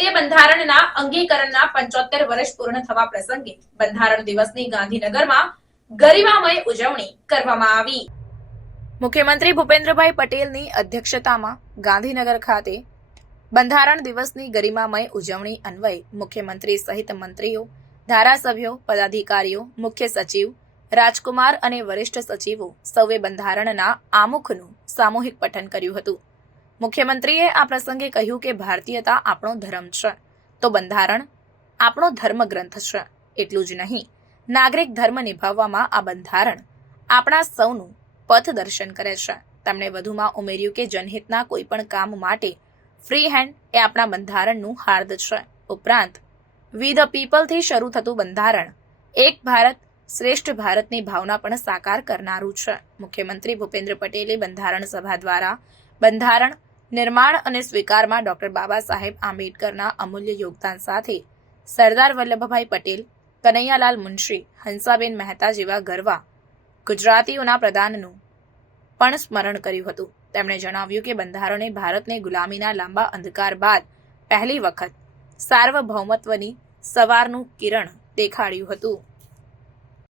ભારતીય બંધારણના અંગીકરણના 75 વર્ષ પૂર્ણ થવા પ્રસંગે બંધારણ દિવસની ગાંધીનગરમાં ગરિમામય ઉજવણી કરવામાં આવી। મુખ્યમંત્રી ભૂપેન્દ્રભાઈ પટેલની અધ્યક્ષતામાં ગાંધીનગર ખાતે બંધારણ દિવસની ગરિમામય ઉજવણી અન્વયે મુખ્યમંત્રી સહિત મંત્રીઓ, ધારાસભ્યો, પદાધિકારીઓ, મુખ્ય સચિવ રાજકુમાર અને વરિષ્ઠ સચિવો સૌએ બંધારણના આમુખનું સામૂહિક પઠન કર્યું હતું। મુખ્યમંત્રીએ આ પ્રસંગે કહ્યું કે ભારતીયતા આપણો ધર્મ છે તો બંધારણ આપણો ધર્મગ્રંથ છે। એટલું જ નહીં, નાગરિક ધર્મ નિભાવવામાં આ બંધારણ આપણા સૌનું પથદર્શન કરે છે। તેમણે વધુમાં ઉમેર્યું કે જનહિતના કોઈપણ કામ માટે ફ્રી હેન્ડ એ આપણા બંધારણનું હાર્દ છે। ઉપરાંત વી ધ પીપલથી શરૂ થતું બંધારણ એક ભારત શ્રેષ્ઠ ભારતની ભાવના પણ સાકાર કરનારું છે। મુખ્યમંત્રી ભૂપેન્દ્ર પટેલે બંધારણ સભા દ્વારા બંધારણ નિર્માણ અને સ્વીકારમાં ડોક્ટર બાબા સાહેબ આંબેડકરના અમૂલ્ય યોગદાન સાથે સરદાર વલ્લભભાઈ પટેલ, કનૈયાલાલ મુનશી, હંસાબેન મહેતા જેવા ગરવા ગુજરાતીઓના પ્રદાનનું પણ સ્મરણ કર્યું હતું। તેમણે જણાવ્યું કે બંધારણે ભારતને ગુલામીના લાંબા અંધકાર બાદ પહેલી વખત સાર્વભૌમત્વની સવારનું કિરણ દેખાડ્યું હતું।